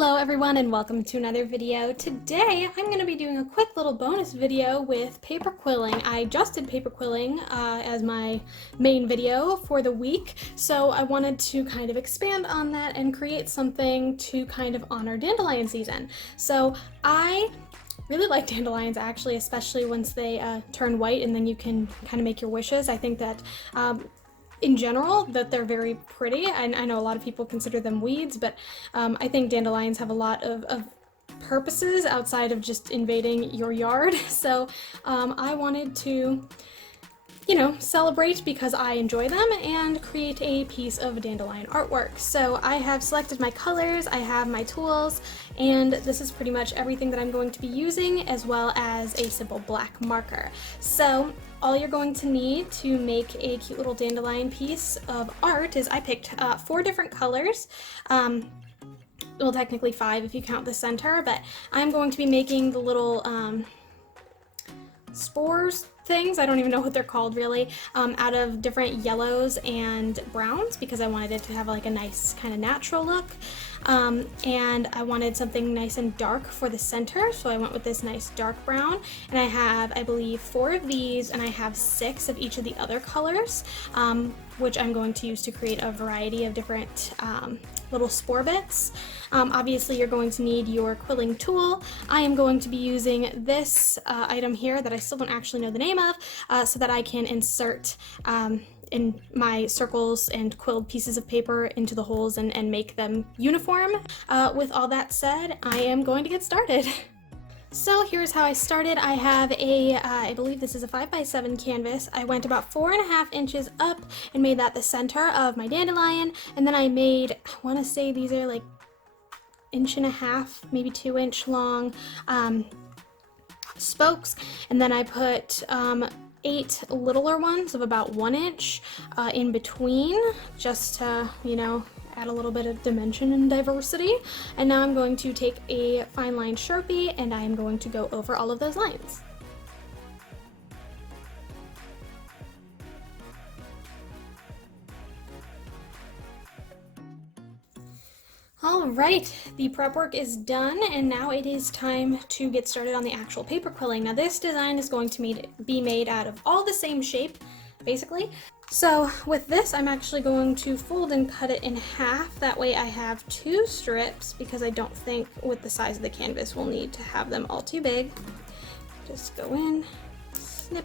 Hello everyone and welcome to another video. Today I'm going to be doing a quick little bonus video with paper quilling. I just did paper quilling as my main video for the week, so I wanted to kind of expand on that and create something to kind of honor dandelion season. So I really like dandelions actually, especially once they turn white and then you can kind of make your wishes. I think that in general, that they're very pretty. I know a lot of people consider them weeds, but I think dandelions have a lot of purposes outside of just invading your yard. So I wanted to, celebrate because I enjoy them and create a piece of dandelion artwork. So I have selected my colors, I have my tools, and this is pretty much everything that I'm going to be using, as well as a simple black marker. So all you're going to need to make a cute little dandelion piece of art is I picked 4 different colors. Well, technically 5 if you count the center, but I'm going to be making the little spores things, I don't even know what they're called really, out of different yellows and browns because I wanted it to have like a nice kind of natural look. And I wanted something nice and dark for the center, so I went with this nice dark brown, and I have, I believe, 4 of these, and I have 6 of each of the other colors, which I'm going to use to create a variety of different little spore bits. Obviously you're going to need your quilling tool. I am going to be using this item here that I still don't actually know the name of, so that I can insert in my circles and quilled pieces of paper into the holes and make them uniform. With all that said, I am going to get started. So here's how I started. I have a, I believe this is a 5x7 canvas. I went about 4.5 inches up and made that the center of my dandelion, and then I made, I want to say these are like 1.5 inch, maybe 2-inch long spokes, and then I put 8 littler ones of about 1 inch in between, just to, add a little bit of dimension and diversity. And now I'm going to take a fine line Sharpie and I am going to go over all of those lines. Alright, the prep work is done, and now it is time to get started on the actual paper quilling. Now this design is going to be made out of all the same shape, basically. So with this, I'm actually going to fold and cut it in half. That way I have 2 strips, because I don't think with the size of the canvas we'll need to have them all too big. Just go in, snip.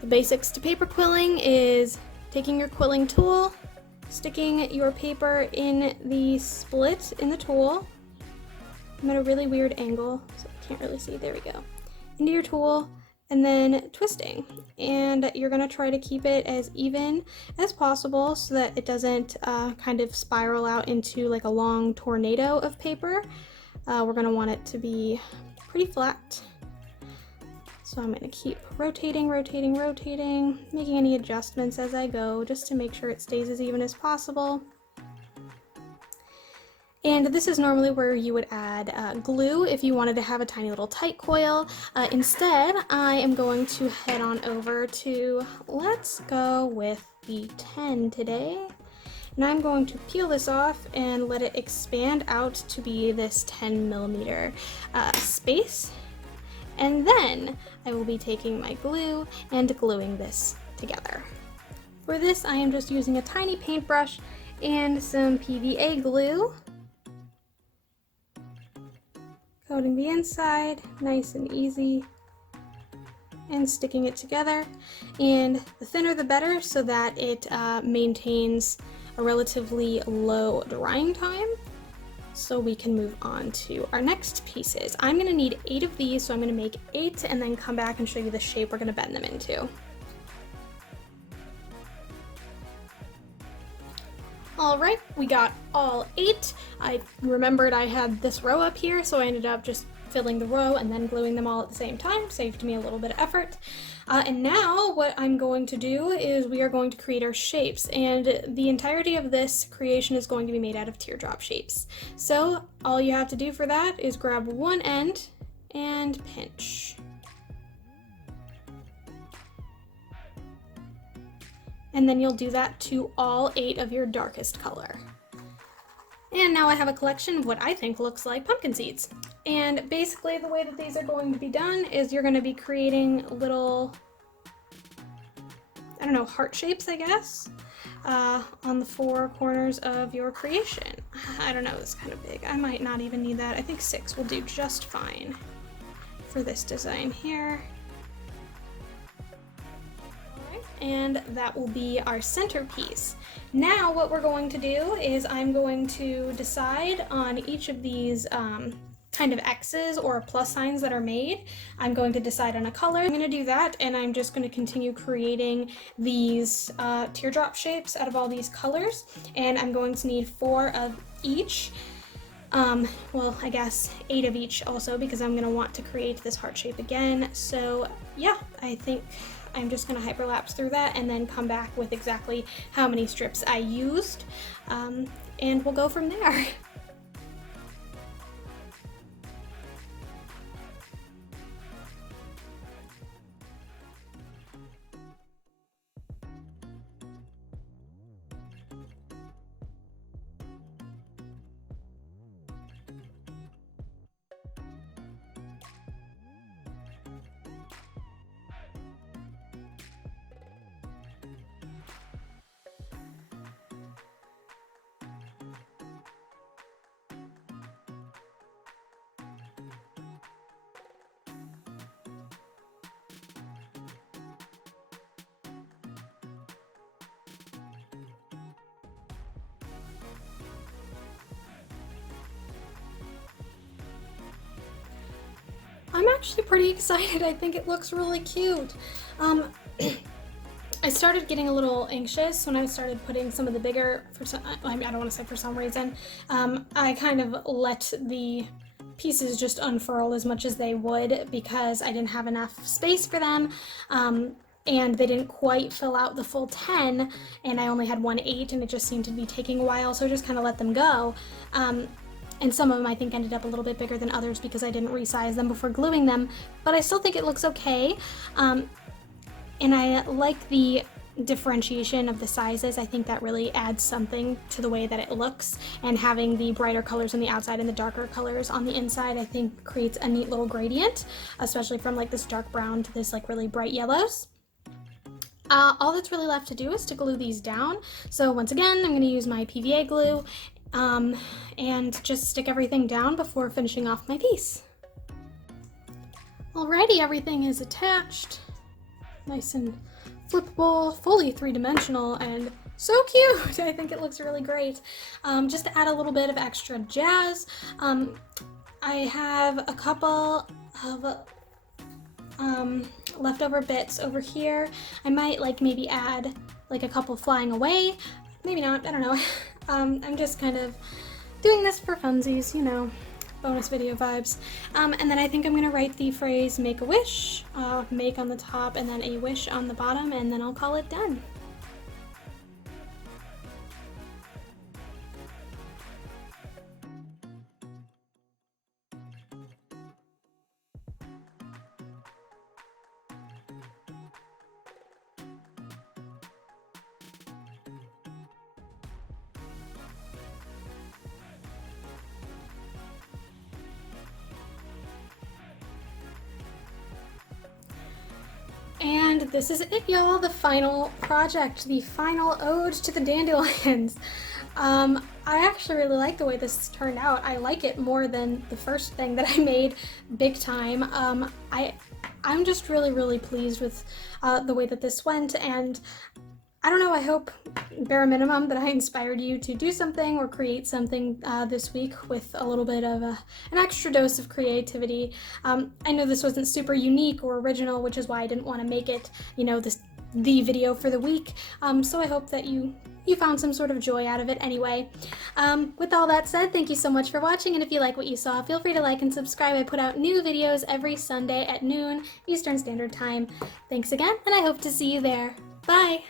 The basics to paper quilling is taking your quilling tool, sticking your paper in the split in the tool. I'm at a really weird angle, so I can't really see. There we go. Into your tool, and then twisting. And you're going to try to keep it as even as possible so that it doesn't kind of spiral out into like a long tornado of paper. We're going to want it to be pretty flat. So I'm going to keep rotating, making any adjustments as I go just to make sure it stays as even as possible. And this is normally where you would add glue if you wanted to have a tiny little tight coil. Instead, I am going to head on over to, let's go with the 10 today. And I'm going to peel this off and let it expand out to be this 10mm space. And then I will be taking my glue and gluing this together. For this, I am just using a tiny paintbrush and some PVA glue. Coating the inside, nice and easy, and sticking it together. And the thinner the better, so that it maintains a relatively low drying time. So we can move on to our next pieces. I'm going to need 8 of these, so I'm going to make 8 and then come back and show you the shape we're going to bend them into. Alright, we got all 8. I remembered I had this row up here, so I ended up just filling the row and then gluing them all at the same time. Saved me a little bit of effort. And now what I'm going to do is we are going to create our shapes, and the entirety of this creation is going to be made out of teardrop shapes. So all you have to do for that is grab one end and pinch. And then you'll do that to all 8 of your darkest color. And now I have a collection of what I think looks like pumpkin seeds. And basically the way that these are going to be done is you're going to be creating little, I don't know, heart shapes, I guess, on the four corners of your creation. I don't know, it's kind of big. I might not even need that. I think 6 will do just fine for this design here. And that will be our centerpiece. Now what we're going to do is I'm going to decide on each of these kind of X's or plus signs that are made. I'm going to decide on a color. I'm going to do that, and I'm just going to continue creating these teardrop shapes out of all these colors, and I'm going to need 4 of each. Well, I guess 8 of each also, because I'm going to want to create this heart shape again. So yeah, I think I'm just going to hyperlapse through that and then come back with exactly how many strips I used, and we'll go from there. I'm actually pretty excited. I think it looks really cute. I started getting a little anxious when I started putting some of the bigger, I don't want to say for some reason, I kind of let the pieces just unfurl as much as they would because I didn't have enough space for them, and they didn't quite fill out the full 10, and I only had 1/8, and it just seemed to be taking a while, so I just kind of let them go. And some of them I think ended up a little bit bigger than others because I didn't resize them before gluing them, but I still think it looks okay. And I like the differentiation of the sizes. I think that really adds something to the way that it looks, and having the brighter colors on the outside and the darker colors on the inside I think creates a neat little gradient, especially from like this dark brown to this like really bright yellows. All that's really left to do is to glue these down. So once again, I'm going to use my PVA glue and just stick everything down before finishing off my piece. Alrighty, everything is attached. Nice and flippable, fully 3-dimensional, and so cute! I think it looks really great. Just to add a little bit of extra jazz, I have a couple of leftover bits over here. I might like maybe add like a couple flying away. Maybe not, I don't know. I'm just kind of doing this for funsies, you know, bonus video vibes. And then I think I'm gonna write the phrase make a wish, make on the top and then a wish on the bottom, and then I'll call it done. And this is it, y'all, the final project, the final ode to the dandelions. I actually really like the way this turned out. I like it more than the first thing that I made, big time. I'm just really pleased with the way that this went, and I don't know, I hope, bare minimum, that I inspired you to do something or create something this week with a little bit of an extra dose of creativity. I know this wasn't super unique or original, which is why I didn't want to make it, you know, the video for the week. So I hope that you found some sort of joy out of it anyway. With all that said, thank you so much for watching, and if you like what you saw, feel free to like and subscribe. I put out new videos every Sunday at noon Eastern Standard Time. Thanks again, and I hope to see you there. Bye!